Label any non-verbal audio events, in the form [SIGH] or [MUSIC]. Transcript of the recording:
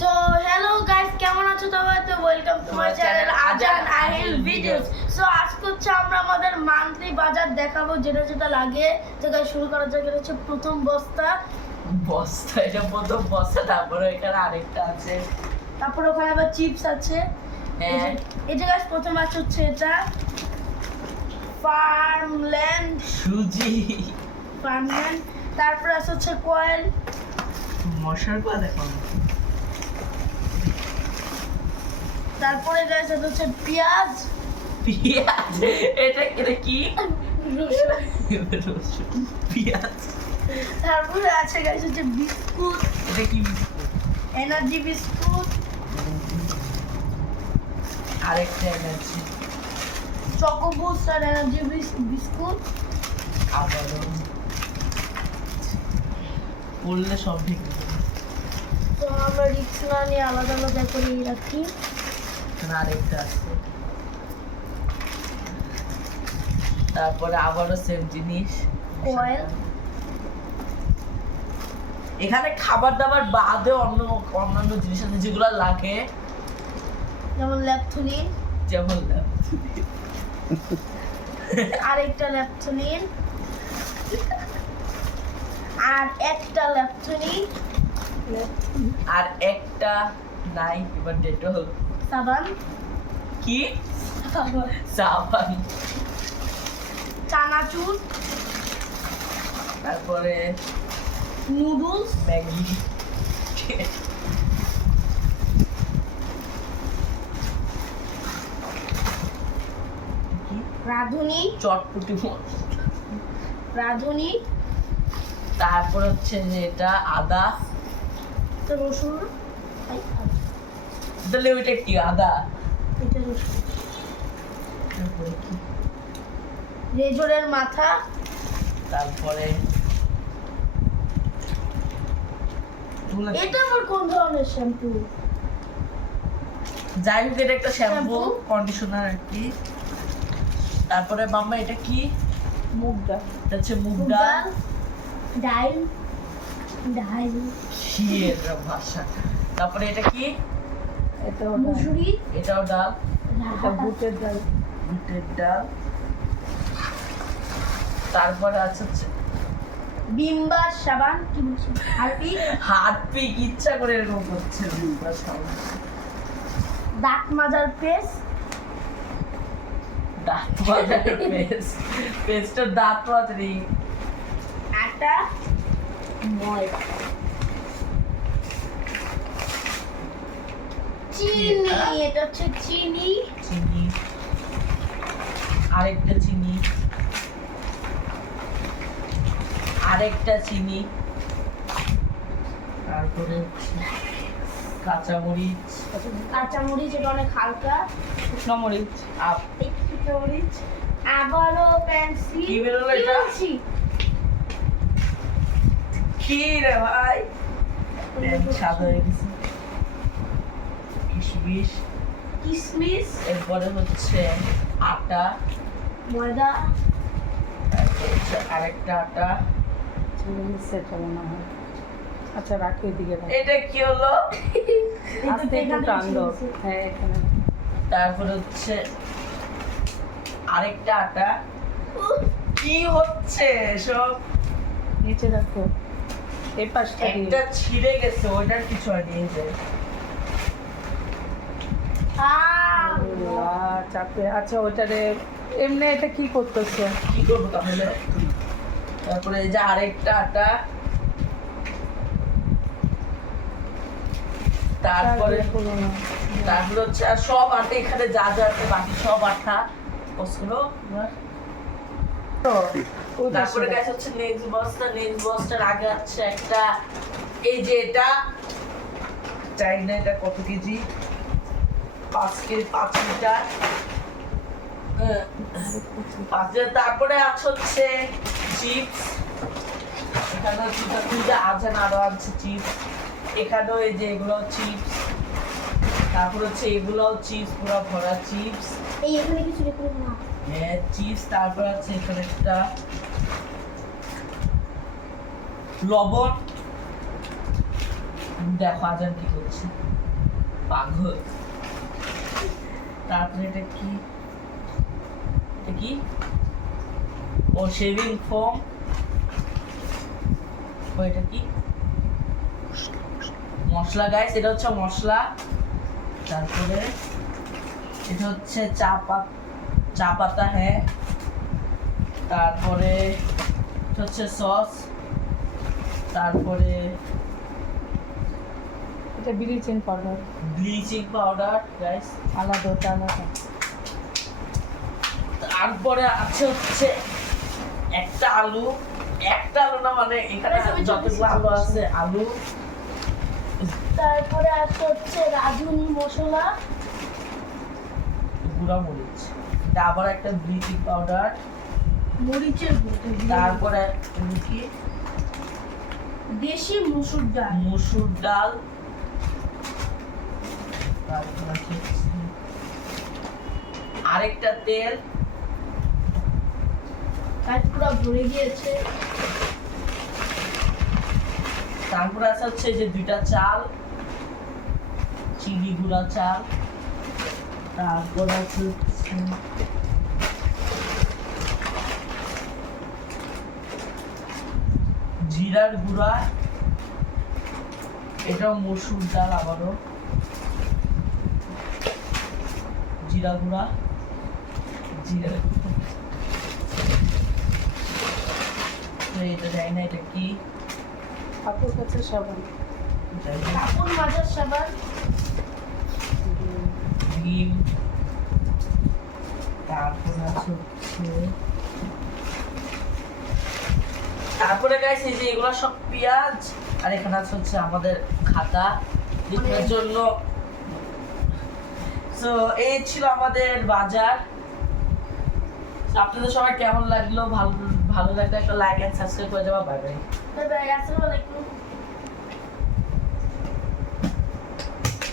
So hello guys কেমন আছো সবাই তো welcome to my channel channel Azan Ahil videos so আজকে হচ্ছে আমরা আমাদের মান্থলি বাজার দেখাবো যেটা যেটা লাগে। তো গাইস শুরু করা যাক এটা হচ্ছে প্রথম বস্তা। বস্তা এটা প্রথম বস্তা তারপরে এখানে আরেকটা আছে। তারপর ওখানে আবার চিপস আছে। হ্যাঁ। এই যে গাইস প্রথম আছে হচ্ছে এটা। ফার্মল্যান্ড সুজি। ফার্মল্যান্ড তারপর আছে হচ্ছে কয়েল মশার পা দেখো তারপরে গাইস এটা হচ্ছে পেঁয়াজ। পেঁয়াজ? এটা এটা কি? পেঁয়াজ। তারপরে আছে গাইস হচ্ছে বিস্কুট। এটা কি এনার্জি বিস্কুট। আরেকটা এনেছি চকো বুস্ট আর এনার্জি বিস্কুট। আবারও। পড়লে সব ঠিক তো আমরা রিক্স না নিয়ে আলাদা আলাদা করে রাখি। এখানে আরেকটা আছে। তারপরে আবারও সেম জিনিস। এখানে খাবার দাবার বাদে অন্য অন্যান্য জিনিস আছে যেগুলো লাগে। যেমন ল্যাপথুলিন যেমন আরেকটা ল্যাপথুলিন আর একটা ল্যাপথুলিন আর একটা নাই এবার ডেটল। সাবান। কি? সাবান। চানাচুর। তারপরে নুডলস। ম্যাগি? রাঁধুনি। চটপটি। রাঁধুনি। তারপর হচ্ছে যে এটা আদা। রসুন। তাহলে ওইটা কি আদা? এটা তারপরে কি রেজরের মাথা। তারপরে এটা আমার কোন ধরনের শ্যাম্পু? যাই হোক এটা একটা শ্যাম্পু কন্ডিশনার আর কি। তারপরে মাম্মা এটা কি? মুগ ডাল। এটা হচ্ছে মুগ ডাল। ডাল ডাইল ভাষা। তারপরে এটা কি? এটাও মুসুরি? এটাও ডাল। এটা বুটের ডাল। বুটের ডাল। তারপরে আছে হচ্ছে বিম্বা সাবান কি বলছি হারপি হাত ইচ্ছা করে এরকম করছে দুবার সামনে দাঁত মাজার পেস্ট। দাঁত মাজার পেস্ট। পেস্টের দাঁত মাজারি আটা ময়দা। চিনি এটা? হচ্ছে চিনি। চিনি। আরেকটা চিনি। আরেকটা চিনি। তারপরে কাঁচামরিচ। কাঁচামরিচ এটা অনেক হালকা। শুকনো মরিচ। আপ। মরিচ। আবারও পেন্সিল কি বেরোলো এটা? কি রে ভাই? সাদা হয়ে গেছে। কিশমিশ কিসমিস এরপরে হচ্ছে আটা। ময়দা। তারপর হচ্ছে আরেকটা আটা। সেটা আচ্ছা রাখি এদিকে এটা কি হলো? [LAUGHS] আস্তে একটু টান দাও। হ্যাঁ এখানে। তারপর হচ্ছে আরেকটা আটা। কি হচ্ছে সব নিচে রাখো। এই পাশটা একটা ছিঁড়ে গেছে ওইটার কিছু আর নিয়ে যায় চাপে আচ্ছা ওটারে এমনি এটা কি করতেছে? কি করব তাহলে? তারপরে এই যে আরেকটা আটা। তারপরে তারপরে হচ্ছে আর সব আটা এখানে যা যা আছে বাকি সব আটা পাশে তারপরে। গাছ হচ্ছে নেক্সট বস্তা নেক্সট বস্তার আগে আছে একটা এই যে এটা চাই না এটা কত কেজি? কেজি পাঁচ লিটার পাঁচ লিটার তারপরে আছে হচ্ছে চিপস এখানে হচ্ছে এটা আছেন আরও আছে চিপস এখানেও এই যে এগুলো চিপস তারপর হচ্ছে এগুলোও চিপস পুরো ভরা চিপস এই এখানে কিছু রেখে না। হ্যাঁ চিপস তারপর আছে এখানে একটা লবণ। দেখো আজান কি করছে পাগল তারপরে এটা কি? এটা কি? ও শেভিং ফোম ও এটা কি? মশলা গাইস এটা হচ্ছে মশলা। তারপরে এটা হচ্ছে চা পাতা চা পাতা হ্যাঁ। তারপরে হচ্ছে সস। তারপরে এটা bleaching powder. Bleaching powder guys আলাদা ওটা আলাদা তারপরে আছে হচ্ছে একটা আলু। একটা আলু না মানে এখানে যতগুলো আলু আছে আলু। তারপরে আছে হচ্ছে রাঁধুনি মশলা। গুঁড়া মরিচ। এটা আবার একটা ব্লিচিং পাউডার। মরিচের গুঁড়ো তারপরে কি দেশি মুসুর ডাল। মুসুর ডাল। আরেকটা তেল। ভরে গিয়েছে। তারপরে আছে হচ্ছে যে দুইটা চাল চিনি গুঁড়া চাল তারপর আছে জিরার গুঁড়া এটাও মসুর ডাল আবারও। জিরা গুঁড়া জিরা এটা জানি না এটা কি। কাছে সাবান। কাপড় মাজার সাবান। ডিম। তারপর আছে তারপরে গাইস এই যে এগুলো সব পেঁয়াজ আর এখানে আছে হচ্ছে আমাদের খাতা। লিখবার জন্য তো এই ছিল আমাদের বাজার। আপনাদের সবাই কেমন লাগল? ভালো ভালো লাগলে একটা লাইক এন্ড সাবস্ক্রাইব করে দেওয়া। বাই বাই বাই বাই আসসালামু আলাইকুম।